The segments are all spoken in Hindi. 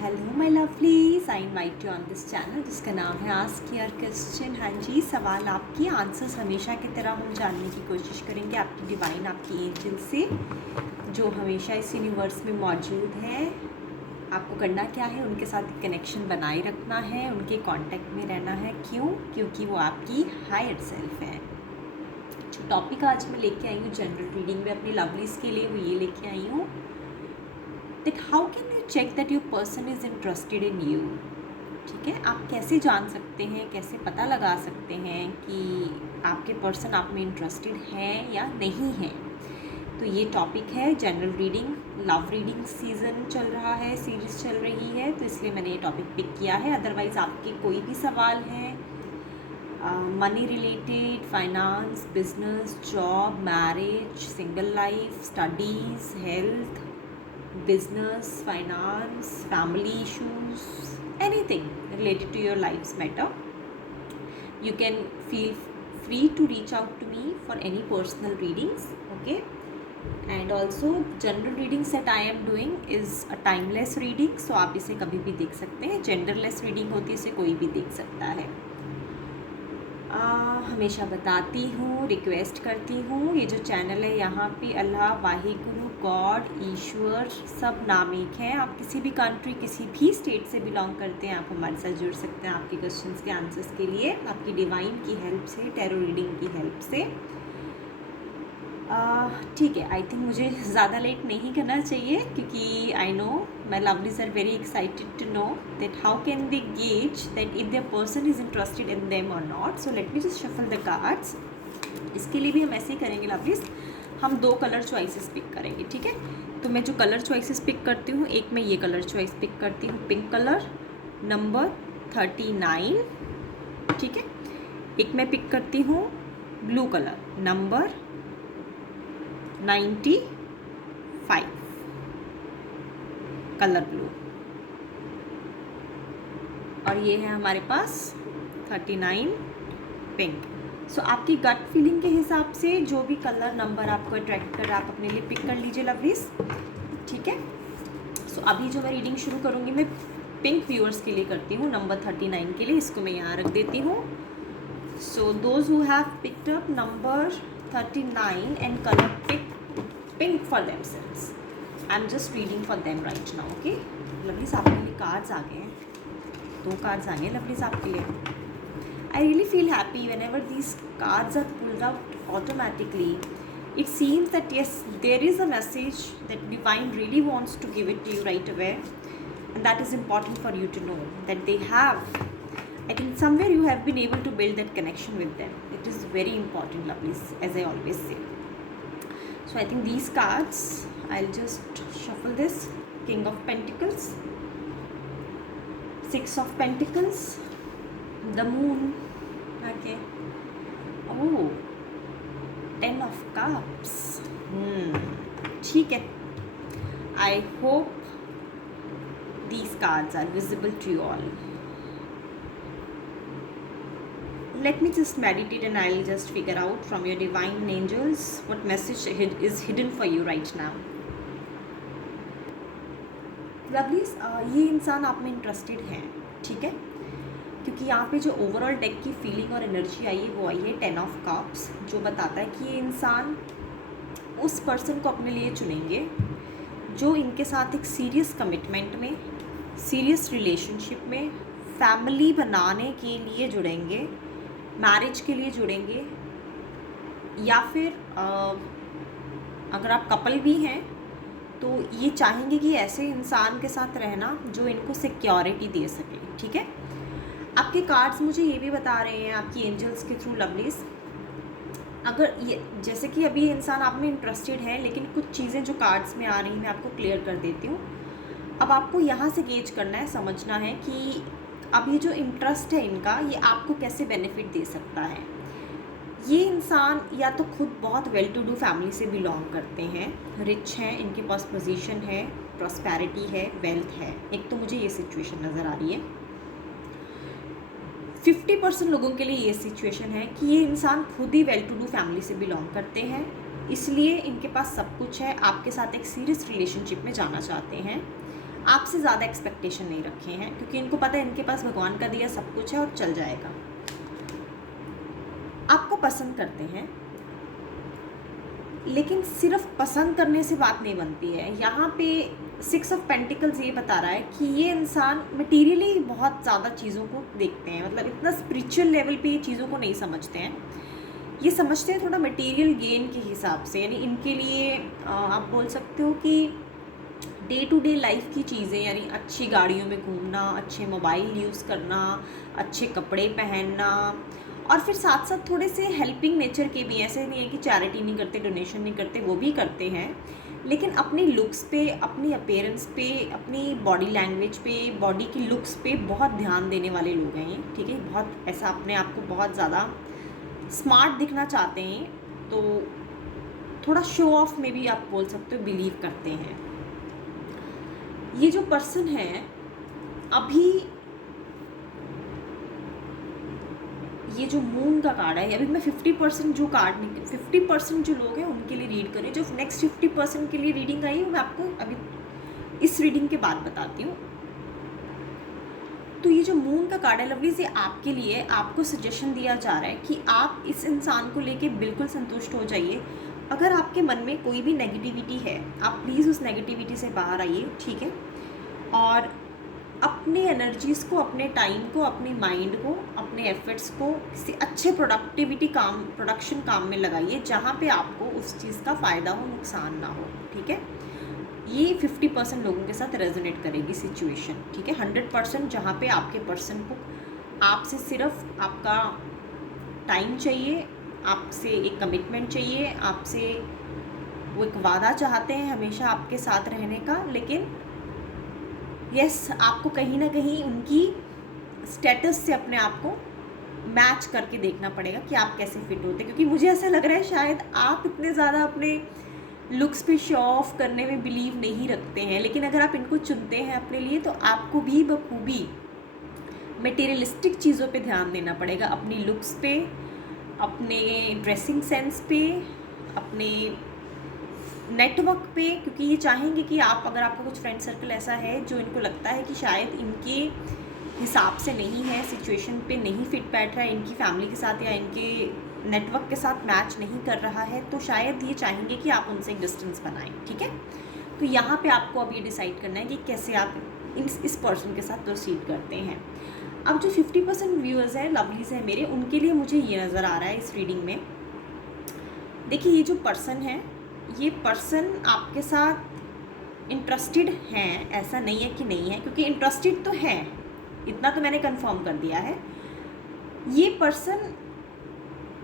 Hello my lovelies, I invite you on this channel जिसका नाम है आस्क योर क्वेश्चन। हाँ जी, सवाल आपकी, आंसर्स हमेशा की तरह हम जानने की कोशिश करेंगे आपकी डिवाइन, आपकी एंजल से जो हमेशा इस यूनिवर्स में मौजूद है। आपको करना क्या है, उनके साथ एक कनेक्शन बनाए रखना है, उनके कांटेक्ट में रहना है। क्यों? क्योंकि वो आपकी हायर सेल्फ है। जो टॉपिक आज मैं लेके आई हूँ जनरल रीडिंग में अपनी लवलीज के लिए, वो ये लेके आई हूँ that how can you check that your person is interested in you। ठीक है, आप कैसे जान सकते हैं, कैसे पता लगा सकते हैं कि आपके पर्सन आप में इंटरेस्टेड है या नहीं है। तो ये टॉपिक है general reading, love reading season चल रहा है, सीरीज़ चल रही है, तो इसलिए मैंने ये टॉपिक पिक किया है। अदरवाइज़ आपके कोई भी सवाल हैं money related, finance, business, job, marriage, single life, studies, health, business, finance, family issues, anything related to your life's matter, you can feel free to reach out to me for any personal readings. Okay, and also general readings that I am doing is a timeless reading, so आप इसे कभी भी देख सकते हैं। genderless reading होती है, इसे कोई भी देख सकता है। हमेशा बताती हूँ, रिक्वेस्ट करती हूँ, ये जो चैनल है यहाँ पे अल्लाह, वाहिगुरु, गॉड, ईश्वर सब नाम एक हैं। आप किसी भी कंट्री, किसी भी स्टेट से बिलोंग करते हैं, आप हमारे साथ जुड़ सकते हैं आपके क्वेश्चंस के आंसर्स के लिए, आपकी डिवाइन की हेल्प से, टैरो रीडिंग की हेल्प से। ठीक है, आई थिंक मुझे ज़्यादा लेट नहीं करना चाहिए क्योंकि I know my lovelies are very excited to know that how can they gauge that if the person is interested in them और not. So let me just shuffle the cards. इसके लिए भी हम ऐसे ही करेंगे लवलीज, हम 2 कलर चॉइसेस पिक करेंगे। ठीक है, तो मैं जो कलर चॉइसेस पिक करती हूँ, एक मैं ये कलर चॉइस पिक करती हूँ, पिंक कलर, नंबर 39। ठीक है, एक मैं पिक करती हूँ blue colour, number 95, colour blue, और ये है हमारे पास 39 पिंक। सो आपकी गट फीलिंग के हिसाब से जो भी कलर नंबर आपको अट्रैक्ट कर रहा है आप अपने लिए पिक कर लीजिए लवलीज। ठीक है, सो अभी जो मैं रीडिंग शुरू करूँगी मैं पिंक व्यूअर्स के लिए करती हूँ, नंबर 39 के लिए। इसको मैं यहाँ रख देती हूँ। So those who have picked up number 39 and colour pink for themselves, I am just reading for them right now. Okay lovelies, आपके लिए कार्ड्स आ गए हैं, 2 कार्ड्स आ गए लवलीज आपके लिए। I really feel happy whenever these cards are pulled out automatically. It seems that yes, there is a message that divine really wants to give it to you right away, and that is important for you to know that they have, I think somewhere you have been able to build that connection with them. It is very important lovelies, as I always say. So I think these cards, I'll just shuffle this. King of Pentacles, 6 of Pentacles, the moon, okay, oh, 10 of cups, ठीक है, I hope these cards are visible to you all. Let me just meditate and I'll just figure out from your divine angels what message is hidden for you right now. Lovelies, ये इंसान आप में इंटरेस्टेड है। ठीक है, क्योंकि यहाँ पे जो ओवरऑल डेक की फीलिंग और एनर्जी आई है वो आई है 10 ऑफ कप्स, जो बताता है कि ये इंसान उस पर्सन को अपने लिए चुनेंगे जो इनके साथ एक सीरियस कमिटमेंट में, सीरियस रिलेशनशिप में, फैमिली बनाने के लिए जुड़ेंगे, मैरिज के लिए जुड़ेंगे, या फिर अगर आप कपल भी हैं तो ये चाहेंगे कि ऐसे इंसान के साथ रहना जो इनको सिक्योरिटी दे सके। ठीक है, आपके कार्ड्स मुझे ये भी बता रहे हैं आपकी एंजल्स के थ्रू लवलीज, अगर ये जैसे कि अभी ये इंसान आप में इंटरेस्टेड है, लेकिन कुछ चीज़ें जो कार्ड्स में आ रही हैं मैं आपको क्लियर कर देती हूँ। अब आपको यहाँ से गेज करना है, समझना है कि अब ये जो इंटरेस्ट है इनका, ये आपको कैसे बेनिफिट दे सकता है। ये इंसान या तो खुद बहुत वेल टू डू फैमिली से बिलोंग करते हैं, रिच हैं, इनके पास पोजीशन है, प्रॉस्पेरिटी है, वेल्थ है। एक तो मुझे ये सिचुएशन नज़र आ रही है। 50% लोगों के लिए ये सिचुएशन है कि ये इंसान खुद ही वेल टू डू फैमिली से बिलोंग करते हैं, इसलिए इनके पास सब कुछ है, आपके साथ एक सीरियस रिलेशनशिप में जाना चाहते हैं, आपसे ज़्यादा एक्सपेक्टेशन नहीं रखे हैं, क्योंकि इनको पता है इनके पास भगवान का दिया सब कुछ है और चल जाएगा। आपको पसंद करते हैं, लेकिन सिर्फ पसंद करने से बात नहीं बनती है। यहाँ पे 6 ऑफ पेंटिकल्स ये बता रहा है कि ये इंसान मटेरियली बहुत ज़्यादा चीज़ों को देखते हैं, मतलब इतना स्पिरिचुअल लेवल पे ये चीज़ों को नहीं समझते हैं। ये समझते हैं थोड़ा मटेरियल गेन के हिसाब से, यानी इनके लिए आप बोल सकते हो कि डे टू डे लाइफ की चीज़ें, यानी अच्छी गाड़ियों में घूमना, अच्छे मोबाइल यूज़ करना, अच्छे कपड़े पहनना, और फिर साथ साथ थोड़े से हेल्पिंग नेचर के भी। ऐसे नहीं है कि चैरिटी नहीं करते, डोनेशन नहीं करते, वो भी करते हैं, लेकिन अपनी लुक्स पे, अपनी अपीयरेंस पे, अपनी बॉडी लैंग्वेज पे, बॉडी की लुक्स पे बहुत ध्यान देने वाले लोग हैं ये, ठीक है। बहुत ऐसा अपने आप को बहुत ज़्यादा स्मार्ट दिखना चाहते हैं, तो थोड़ा शो ऑफ में भी आप बोल सकते हो बिलीव करते हैं। ये जो पर्सन है अभी, ये जो मून का कार्ड है, अभी मैं 50% जो कार्ड 50% जो लोग हैं उनके लिए रीड करें, जो नेक्स्ट 50% के लिए रीडिंग आई है मैं आपको अभी इस रीडिंग के बाद बताती हूँ। तो ये जो मून का कार्ड है लवली से आपके लिए, आपको सजेशन दिया जा रहा है कि आप इस इंसान को लेके बिल्कुल संतुष्ट हो जाइए। अगर आपके मन में कोई भी नेगेटिविटी है, आप प्लीज़ उस नेगेटिविटी से बाहर आइए, ठीक है। और अपने एनर्जीज़ को, अपने टाइम को, अपने माइंड को, अपने एफर्ट्स को किसी अच्छे प्रोडक्शन काम में लगाइए, जहाँ पे आपको उस चीज़ का फ़ायदा हो, नुकसान ना हो, ठीक है। ये 50% लोगों के साथ रेजोनेट करेगी सिचुएशन, ठीक है। 100% जहाँ पे आपके पर्सन को आपसे सिर्फ आपका टाइम चाहिए, आपसे एक कमिटमेंट चाहिए, आपसे वो एक वादा चाहते हैं हमेशा आपके साथ रहने का, लेकिन यस आपको कहीं ना कहीं उनकी स्टेटस से अपने आप को मैच करके देखना पड़ेगा कि आप कैसे फिट होते हैं। क्योंकि मुझे ऐसा लग रहा है शायद आप इतने ज़्यादा अपने लुक्स पे शो ऑफ करने में बिलीव नहीं रखते हैं, लेकिन अगर आप इनको चुनते हैं अपने लिए तो आपको भी बखूबी मटेरियलिस्टिक चीज़ों पे ध्यान देना पड़ेगा, अपनी लुक्स पे, अपने ड्रेसिंग सेंस पे, अपने नेटवर्क पे। क्योंकि ये चाहेंगे कि आप, अगर आपका कुछ फ्रेंड सर्कल ऐसा है जो इनको लगता है कि शायद इनके हिसाब से नहीं है, सिचुएशन पे नहीं फिट बैठ रहा है, इनकी फैमिली के साथ या इनके नेटवर्क के साथ मैच नहीं कर रहा है, तो शायद ये चाहेंगे कि आप उनसे एक डिस्टेंस बनाएं, ठीक है। तो यहाँ पे आपको अब ये डिसाइड करना है कि कैसे आप इस पर्सन के साथ प्रोसीड करते हैं। अब जो 50% व्यूअर्स हैं, लवलीज हैं मेरे, उनके लिए मुझे ये नज़र आ रहा है इस रीडिंग में। देखिए ये जो पर्सन है, ये पर्सन आपके साथ इंटरेस्टेड हैं, ऐसा नहीं है कि नहीं है, क्योंकि इंटरेस्टेड तो है, इतना तो मैंने कंफर्म कर दिया है। ये पर्सन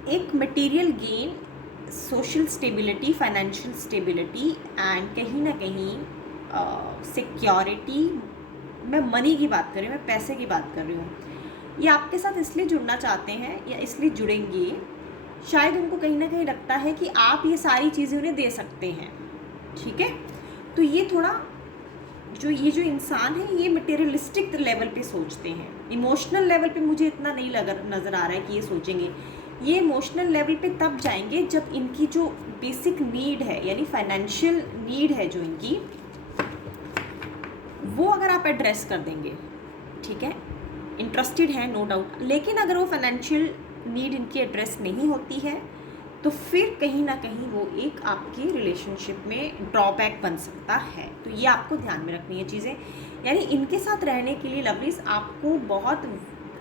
एक material gain, social stability, financial stability and कहीं ना कहीं सिक्योरिटी, मैं मनी की बात कर रही हूँ, मैं पैसे की बात कर रही हूँ, ये आपके साथ इसलिए जुड़ना चाहते हैं या इसलिए जुड़ेंगे, शायद उनको कहीं ना कहीं लगता है कि आप ये सारी चीज़ें उन्हें दे सकते हैं, ठीक है। तो ये थोड़ा ये जो इंसान है ये मटेरियलिस्टिक लेवल पे सोचते हैं, इमोशनल लेवल पे मुझे इतना नहीं नज़र आ रहा है कि ये सोचेंगे। ये इमोशनल लेवल पे तब जाएंगे जब इनकी जो बेसिक नीड है, यानी फाइनेंशियल नीड है जो इनकी, वो अगर आप एड्रेस कर देंगे, ठीक है। इंटरेस्टेड है नो डाउट, लेकिन अगर वो फाइनेंशियल नीड इनकी एड्रेस नहीं होती है तो फिर कहीं ना कहीं वो एक आपकी रिलेशनशिप में ड्रॉबैक बन सकता है। तो ये आपको ध्यान में रखनी है चीज़ें, यानी इनके साथ रहने के लिए लवलीज आपको बहुत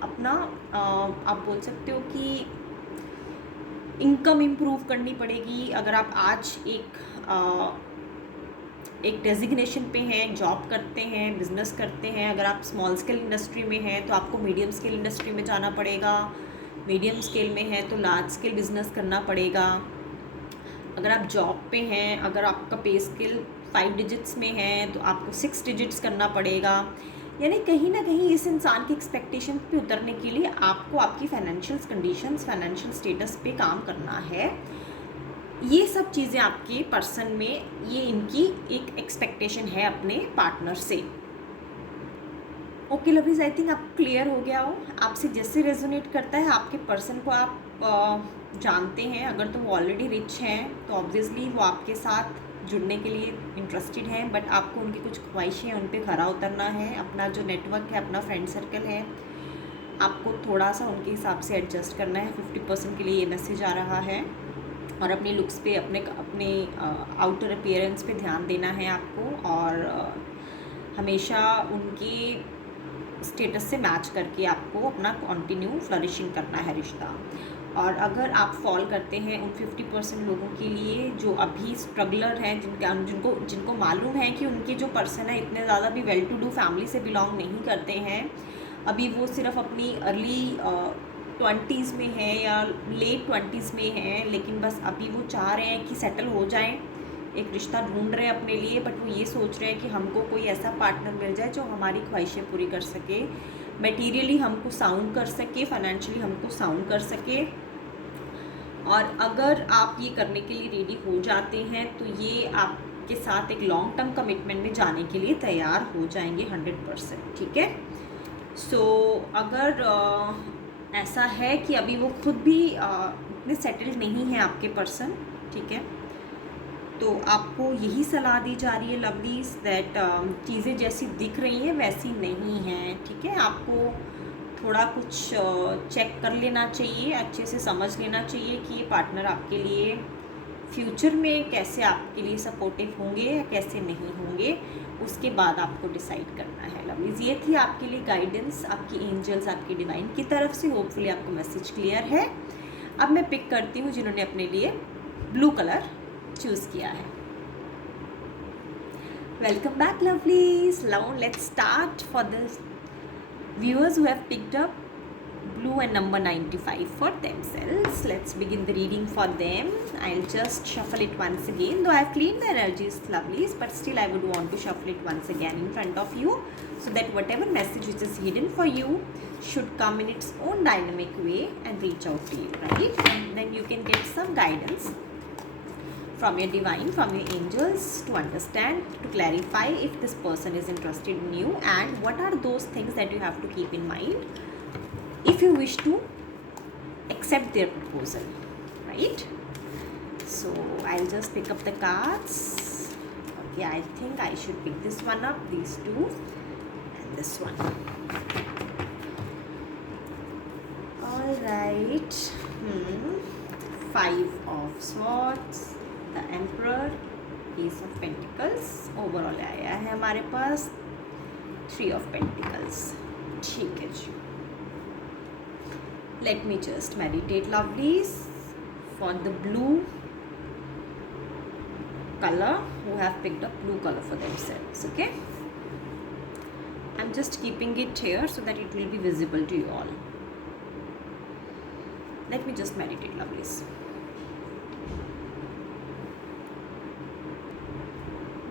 अपना आप बोल सकते हो कि इनकम इम्प्रूव करनी पड़ेगी। अगर आप आज एक डेजिग्नेशन पे हैं, जॉब करते हैं, बिजनेस करते हैं, अगर आप स्मॉल स्केल इंडस्ट्री में हैं तो आपको मीडियम स्केल इंडस्ट्री में जाना पड़ेगा, मीडियम स्केल में है तो लार्ज स्केल बिजनेस करना पड़ेगा। अगर आप जॉब पे हैं, अगर आपका पे स्केल 5 डिजिट्स में है तो आपको 6 डिजिट्स करना पड़ेगा। यानी कहीं ना कहीं इस इंसान की एक्सपेक्टेशन पे उतरने के लिए आपको आपकी फाइनेंशियल कंडीशंस, फाइनेंशियल स्टेटस पे काम करना है। ये सब चीज़ें आपके पर्सन में, ये इनकी एक एक्सपेक्टेशन है अपने पार्टनर से। ओके लवलीज, आई थिंक आप क्लियर हो गया हो, आपसे जैसे रेजोनेट करता है, आपके पर्सन को आप जानते हैं। अगर तो वो ऑलरेडी रिच हैं तो ऑब्वियसली वो आपके साथ जुड़ने के लिए इंटरेस्टेड हैं, बट आपको उनकी कुछ ख्वाहिशें हैं, उन पे खरा उतरना है। अपना जो नेटवर्क है, अपना फ्रेंड सर्कल है, आपको थोड़ा सा उनके हिसाब से एडजस्ट करना है। 50% के लिए ये मैसेज आ रहा है। और अपने लुक्स पे, अपने आउटर अपीयरेंस पे ध्यान देना है आपको, और हमेशा उनके स्टेटस से मैच करके आपको अपना कंटिन्यू फ्लरिशिंग करना है रिश्ता। और अगर आप फॉल करते हैं उन 50% लोगों के लिए जो अभी स्ट्रगलर हैं, जिनको मालूम है कि उनके जो पर्सन है इतने ज़्यादा भी वेल टू डू फैमिली से बिलोंग नहीं करते हैं, अभी वो सिर्फ अपनी अर्ली 20s में है या लेट 20s में हैं, लेकिन बस अभी वो चाह रहे हैं कि सेटल हो जाएं, एक रिश्ता ढूंढ रहे हैं अपने लिए, बट वो ये सोच रहे हैं कि हमको कोई ऐसा पार्टनर मिल जाए जो हमारी ख्वाहिशें पूरी कर सके, मटेरियली हमको साउंड कर सके, फाइनेंशियली हमको साउंड कर सके। और अगर आप ये करने के लिए रेडी हो जाते हैं तो ये आपके साथ एक लॉन्ग टर्म कमिटमेंट में जाने के लिए तैयार हो जाएंगे 100%, ठीक है। सो अगर ऐसा है कि अभी वो खुद भी इतने सेटल्ड नहीं है आपके पर्सन, ठीक है, तो आपको यही सलाह दी जा रही है लवलीज दैट चीज़ें जैसी दिख रही हैं वैसी नहीं हैं, ठीक है। आपको थोड़ा कुछ चेक कर लेना चाहिए, अच्छे से समझ लेना चाहिए कि ये पार्टनर आपके लिए फ्यूचर में कैसे आपके लिए सपोर्टिव होंगे या कैसे नहीं होंगे, उसके बाद आपको डिसाइड करना है लवलीज। ये थी आपके लिए गाइडेंस आपकी एंजल्स, आपकी डिवाइन की तरफ से। होपफुली आपको मैसेज क्लियर है। अब मैं पिक करती हूँ जिन्होंने अपने लिए ब्लू कलर चूज़ किया है। Welcome back lovelies. Now let's start for the viewers who have picked up blue and number 95 for themselves. Let's begin the reading for them. I'll just shuffle it once again, though I've cleaned the energies lovelies, but still I would want to shuffle it once again in front of you, so that whatever message which is hidden for you should come in its own dynamic way and reach out to you, right? And then you can get some guidance from your divine, from your angels, to understand, to clarify if this person is interested in you, and what are those things that you have to keep in mind if you wish to accept their proposal, right? So I'll just pick up the cards. Okay, I think I should pick this one up, these two, and this one. All right. 5 of Swords, the Emperor, Ace of Pentacles, overall आया है हमारे पास 3 of Pentacles, ठीक है जी। Let me just meditate lovelies for the blue color who have picked up blue color for themselves, okay? I'm just keeping it here so that it will be visible to you all. Let me just meditate lovelies.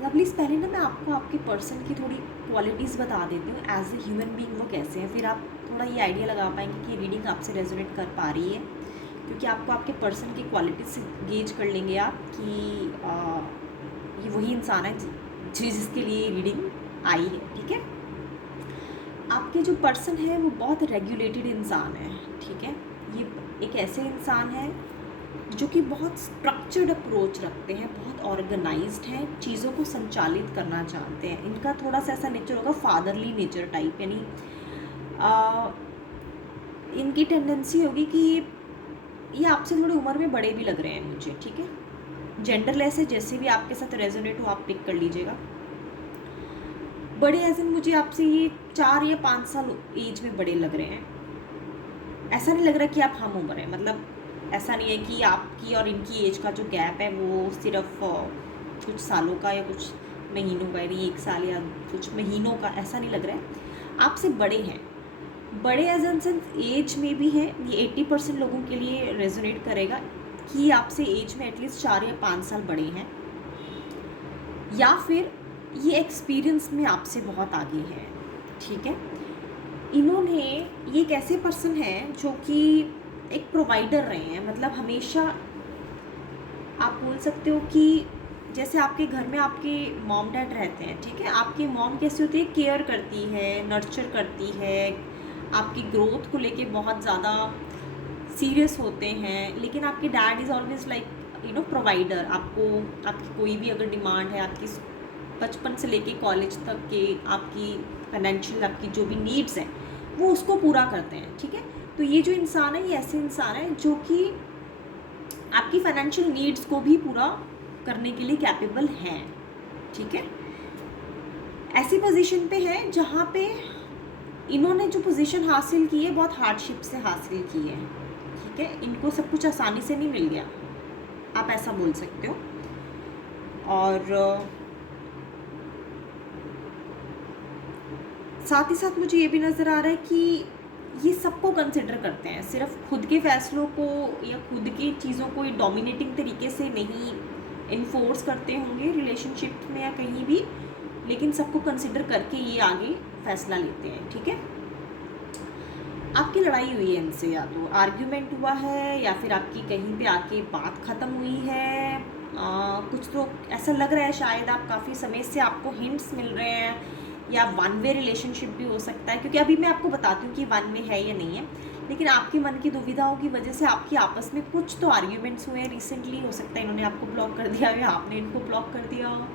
Lovelies, पहले ना मैं आपको आपके पर्सन की थोड़ी क्वालिटीज़ बता देती हूँ एज ए ह्यूमन बीइंग वो कैसे हैं, फिर आप थोड़ा ये आइडिया लगा पाएंगे कि रीडिंग आपसे रेजोनेट कर पा रही है, क्योंकि आपको आपके पर्सन की क्वालिटी से गेज कर लेंगे आप कि ये वही इंसान है जिसके लिए रीडिंग आई है, ठीक है। आपके जो पर्सन है वो बहुत रेगुलेटेड इंसान है, ठीक है। ये एक ऐसे इंसान है जो कि बहुत स्ट्रक्चर्ड अप्रोच रखते हैं, बहुत ऑर्गेनाइज्ड हैं, चीज़ों को संचालित करना चाहते हैं। इनका थोड़ा सा ऐसा नेचर होगा फादरली नेचर टाइप, यानी इनकी टेंडेंसी होगी कि ये आपसे थोड़ी उम्र में बड़े भी लग रहे हैं मुझे, ठीक है। जेंडरलेस है, जैसे भी आपके साथ रेजोनेट हो आप पिक कर लीजिएगा। बड़े एज इन मुझे आपसे ये 4 या 5 साल एज में बड़े लग रहे हैं। ऐसा नहीं लग रहा कि आप हम उम्र हैं, मतलब ऐसा नहीं है कि आपकी और इनकी एज का जो गैप है वो सिर्फ कुछ सालों का या कुछ महीनों का, यानी 1 साल या कुछ महीनों का, ऐसा नहीं लग रहा है। आपसे बड़े हैं, बड़े एज एन सेंस एज में भी हैं। ये 80% लोगों के लिए रेजोनेट करेगा कि आपसे एज में एटलीस्ट 4 या 5 साल बड़े हैं, या फिर ये एक्सपीरियंस में आपसे बहुत आगे हैं, ठीक है। इन्होंने, ये एक ऐसे पर्सन है जो कि एक प्रोवाइडर रहे हैं, मतलब हमेशा आप बोल सकते हो कि जैसे आपके घर में आपके मॉम डैड रहते हैं, ठीक है। आपकी मॉम कैसी होती है, केयर करती है, नर्चर करती है, आपकी ग्रोथ को लेके बहुत ज़्यादा सीरियस होते हैं, लेकिन आपके dad is always like provider, आपको आपकी कोई भी अगर डिमांड है, आपकी बचपन से लेके कॉलेज तक के आपकी फाइनेंशियल आपकी जो भी नीड्स हैं वो उसको पूरा करते हैं, ठीक है। तो ये जो इंसान है ये ऐसे इंसान है जो कि आपकी फाइनेंशियल नीड्स को भी पूरा करने के लिए कैपेबल हैं, ठीक है। ऐसी पोजीशन पे है जहाँ पे इन्होंने जो पोजीशन हासिल की है बहुत हार्डशिप से हासिल की है, ठीक है। इनको सब कुछ आसानी से नहीं मिल गया, आप ऐसा बोल सकते हो। और साथ ही साथ मुझे ये भी नज़र आ रहा है कि ये सबको कंसिडर करते हैं, सिर्फ खुद के फैसलों को या खुद की चीज़ों को डोमिनेटिंग तरीके से नहीं इन्फोर्स करते होंगे रिलेशनशिप में या कहीं भी, लेकिन सबको कंसिडर करके ये आगे फैसला लेते हैं, ठीक है। आपकी लड़ाई हुई है इनसे, या तो आर्ग्यूमेंट हुआ है या फिर आपकी कहीं पे आके बात ख़त्म हुई है। कुछ तो ऐसा लग रहा है शायद आप काफ़ी समय से आपको हिंट्स मिल रहे हैं, या वन वे रिलेशनशिप भी हो सकता है, क्योंकि अभी मैं आपको बताती हूँ कि वन वे है या नहीं है। लेकिन आपके मन की दुविधाओं की वजह से आपकी आपस में कुछ तो आर्ग्यूमेंट्स हुए हैं रिसेंटली। हो सकता है इन्होंने आपको ब्लॉक कर दिया हो या आपने इनको ब्लॉक कर दिया हो।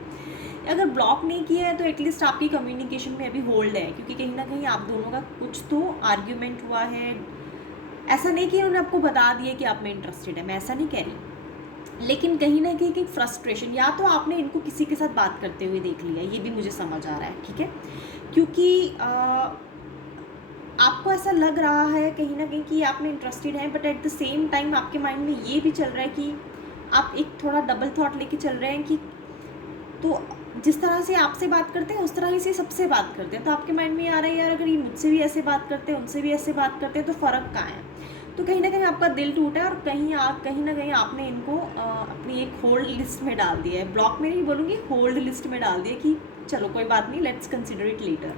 अगर ब्लॉक नहीं किया है तो एटलीस्ट आपकी कम्युनिकेशन में अभी होल्ड है, क्योंकि कहीं ना कहीं आप दोनों का कुछ तो आर्ग्यूमेंट हुआ है। ऐसा नहीं कि उन्होंने आपको बता दिया कि आप में इंटरेस्टेड है, मैं ऐसा नहीं कह रही, लेकिन कहीं ना कहीं फ्रस्ट्रेशन, या तो आपने इनको किसी के साथ बात करते हुए देख लिया, ये भी मुझे समझ आ रहा है, ठीक है। क्योंकि आपको ऐसा लग रहा है कहीं ना कहीं कि आप में इंटरेस्टेड है, but at the same time आपके माइंड में ये भी चल रहा है कि आप एक थोड़ा डबल थॉट लेके चल रहे हैं कि तो जिस तरह से आपसे बात करते हैं उस तरह ही से सबसे बात करते हैं। तो आपके माइंड में ये आ रहा है यार अगर ये मुझसे भी ऐसे बात करते हैं उनसे भी ऐसे बात करते हैं तो फ़र्क कहाँ है। तो कहीं ना कहीं आपका दिल टूटा है और कहीं ना कहीं आपने इनको अपनी एक होल्ड लिस्ट में डाल दिया है। ब्लॉक में नहीं बोलूँगी, होल्ड लिस्ट में डाल दिया कि चलो कोई बात नहीं, लेट्स कंसिडर इट लेटर।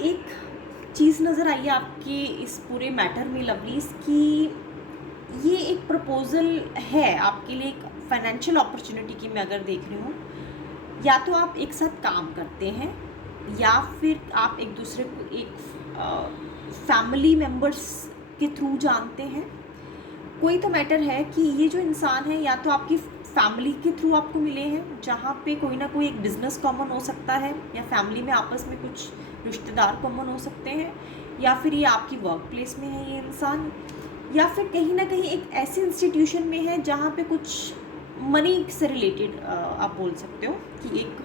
एक चीज़ नज़र आई है आपके इस पूरे मैटर में लवलीज की, ये एक प्रपोज़ल है आपके लिए, एक फाइनेंशियल अपॉर्चुनिटी की मैं अगर देख रही हूँ। या तो आप एक साथ काम करते हैं या फिर आप एक दूसरे को एक फैमिली मेम्बर्स के थ्रू जानते हैं। कोई तो मैटर है कि ये जो इंसान है या तो आपकी फैमिली के थ्रू आपको मिले हैं, जहाँ पे कोई ना कोई एक बिज़नेस कॉमन हो सकता है, या फैमिली में आपस में कुछ रिश्तेदार कॉमन हो सकते हैं, या फिर ये आपकी वर्क प्लेस में है ये इंसान, या फिर कहीं ना कहीं एक ऐसी इंस्टीट्यूशन में है जहाँ पे कुछ मनी से रिलेटेड आप बोल सकते हो कि एक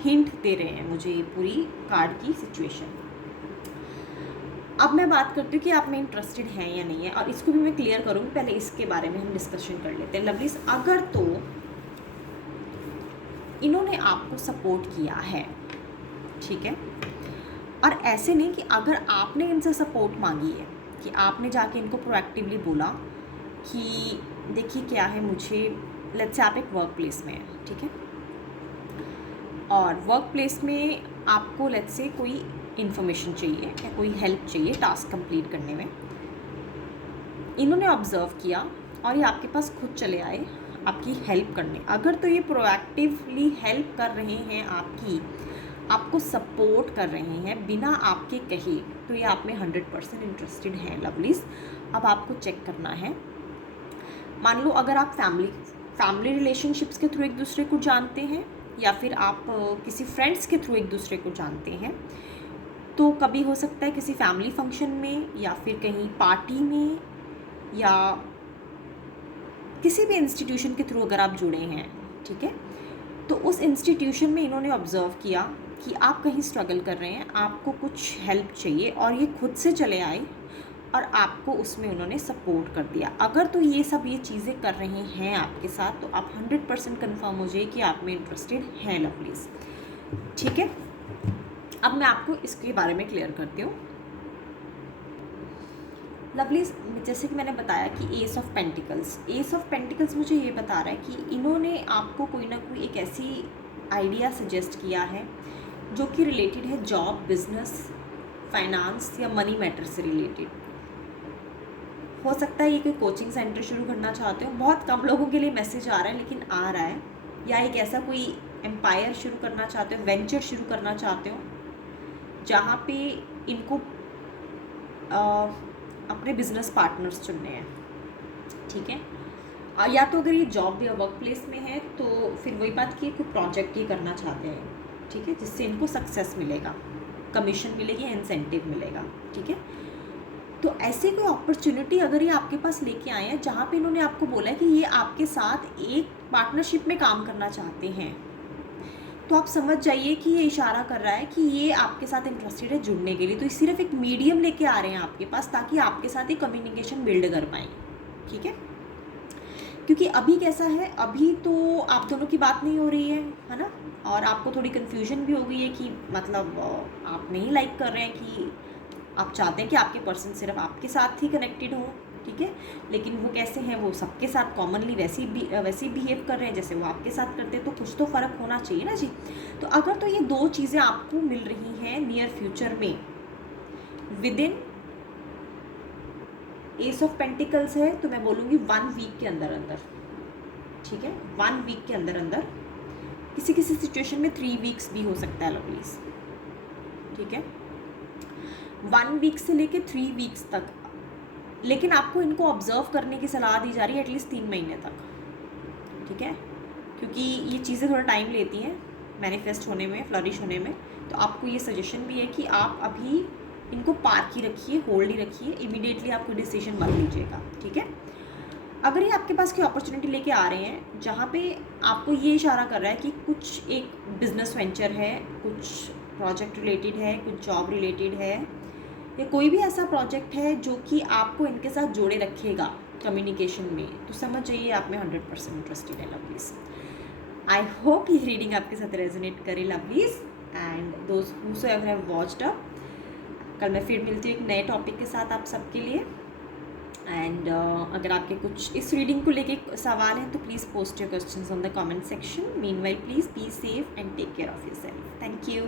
हिंट दे रहे हैं मुझे ये पूरी कार्ड की सिचुएशन। अब मैं बात करती हूँ कि आप में इंटरेस्टेड हैं या नहीं है, और इसको भी मैं क्लियर करूँगी, पहले इसके बारे में हम डिस्कशन कर लेते हैं। लवलीज, अगर तो इन्होंने आपको सपोर्ट किया है, ठीक है, और ऐसे नहीं कि अगर आपने इनसे सपोर्ट मांगी है कि आपने जाके इनको प्रोएक्टिवली बोला कि देखिए क्या है, मुझे लेट्स से आप एक वर्क प्लेस में हैं, ठीक है, और वर्क प्लेस में आपको लेट्स से कोई इन्फॉर्मेशन चाहिए या कोई हेल्प चाहिए टास्क कंप्लीट करने में। इन्होंने ऑब्ज़र्व किया और ये आपके पास खुद चले आए आपकी हेल्प करने। अगर तो ये प्रोएक्टिवली हेल्प कर रहे हैं आपकी, आपको सपोर्ट कर रहे हैं बिना आपके कहे, तो ये आप में 100% इंटरेस्टेड हैं लवलीज। अब आपको चेक करना है, मान लो अगर आप फैमिली रिलेशनशिप्स के थ्रू एक दूसरे को जानते हैं, या फिर आप किसी फ्रेंड्स के थ्रू एक दूसरे को जानते हैं, तो कभी हो सकता है किसी फैमिली फंक्शन में या फिर कहीं पार्टी में या किसी भी इंस्टीट्यूशन के थ्रू अगर आप जुड़े हैं, ठीक है, तो उस इंस्टीट्यूशन में इन्होंने ऑब्ज़र्व किया कि आप कहीं स्ट्रगल कर रहे हैं, आपको कुछ हेल्प चाहिए, और ये खुद से चले आए और आपको उसमें उन्होंने सपोर्ट कर दिया। अगर तो ये सब ये चीज़ें कर रहे हैं आपके साथ, तो आप 100% कन्फर्म हो जाइए कि आप में इंटरेस्टेड हैं लवलीज, ठीक है। अब मैं आपको इसके बारे में क्लियर करती हूँ लवलीज। जैसे कि मैंने बताया कि एस ऑफ पेंटिकल्स मुझे ये बता रहा है कि इन्होंने आपको कोई ना कोई एक ऐसी आइडिया सजेस्ट किया है जो कि रिलेटेड है जॉब, बिजनेस, फाइनेंस या मनी मैटर से रिलेटेड। हो सकता है ये कोई कोचिंग सेंटर शुरू करना चाहते हो, बहुत कम लोगों के लिए मैसेज आ रहा है लेकिन आ रहा है, या एक ऐसा कोई एम्पायर शुरू करना चाहते हो, वेंचर शुरू करना चाहते हो, जहाँ पे इनको अपने बिजनेस पार्टनर्स चुनने हैं, ठीक है। या तो अगर ये जॉब या वर्क प्लेस में है तो फिर वही बात कि कोई प्रोजेक्ट ये करना चाहते हैं, ठीक है, जिससे इनको सक्सेस मिलेगा, कमीशन मिलेगी, इंसेंटिव मिलेगा, ठीक है। तो ऐसे कोई अपॉर्चुनिटी अगर ये आपके पास लेके आए हैं जहाँ पे इन्होंने आपको बोला है कि ये आपके साथ एक पार्टनरशिप में काम करना चाहते हैं, तो आप समझ जाइए कि ये इशारा कर रहा है कि ये आपके साथ इंटरेस्टेड है जुड़ने के लिए। तो ये सिर्फ एक मीडियम लेके आ रहे हैं आपके पास ताकि आपके साथ एक कम्युनिकेशन बिल्ड कर पाएँ, ठीक है। क्योंकि अभी कैसा है, अभी तो आप दोनों की बात नहीं हो रही है ना, और आपको थोड़ी कन्फ्यूजन भी हो गई है कि मतलब आप नहीं लाइक कर रहे हैं, कि आप चाहते हैं कि आपके पर्सन सिर्फ आपके साथ ही कनेक्टेड हो, ठीक है, लेकिन वो कैसे हैं, वो सबके साथ कॉमनली वैसे ही बिहेव कर रहे हैं जैसे वो आपके साथ करते हैं। तो कुछ तो फ़र्क होना चाहिए ना जी। तो अगर तो ये दो चीज़ें आपको मिल रही हैं नियर फ्यूचर में, with in S of pentacles है, तो मैं बोलूँगी 1 वीक के अंदर अंदर, ठीक है, 1 वीक के अंदर अंदर, किसी किसी सिचुएशन में 3 वीक्स भी हो सकता है लवलीज, ठीक है, 1 वीक से लेके 3 वीक्स तक। लेकिन आपको इनको ऑब्जर्व करने की सलाह दी जा रही है एटलीस्ट 3 महीने तक, ठीक है, क्योंकि ये चीज़ें थोड़ा टाइम लेती हैं मैनिफेस्ट होने में, फ्लरिश होने में। तो आपको ये सजेशन भी है कि आप अभी इनको पार्क ही रखिए, होल्ड ही रखिए, इमीडिएटली आप कोई डिसीजन मत लीजिएगा, ठीक है। अगर ये आपके पास कोई अपॉर्चुनिटी लेके आ रहे हैं जहाँ पे आपको ये इशारा कर रहा है कि कुछ एक बिजनेस वेंचर है, कुछ प्रोजेक्ट रिलेटेड है, कुछ जॉब रिलेटेड है, या कोई भी ऐसा प्रोजेक्ट है जो कि आपको इनके साथ जोड़े रखेगा कम्युनिकेशन में, तो समझ जाइए आप में 100% इंटरेस्टेड है लवलीज। आई होप ये रीडिंग आपके साथ रेजोनेट करे लवलीज, एंड दोस्त हूसोएवर हैव वॉच्ड अप। कल मैं फिर मिलती हूँ एक नए टॉपिक के साथ आप सबके लिए। एंड अगर आपके कुछ इस रीडिंग को लेके सवाल हैं तो please post your questions on the comment section. Meanwhile please be safe and take care of yourself. Thank you.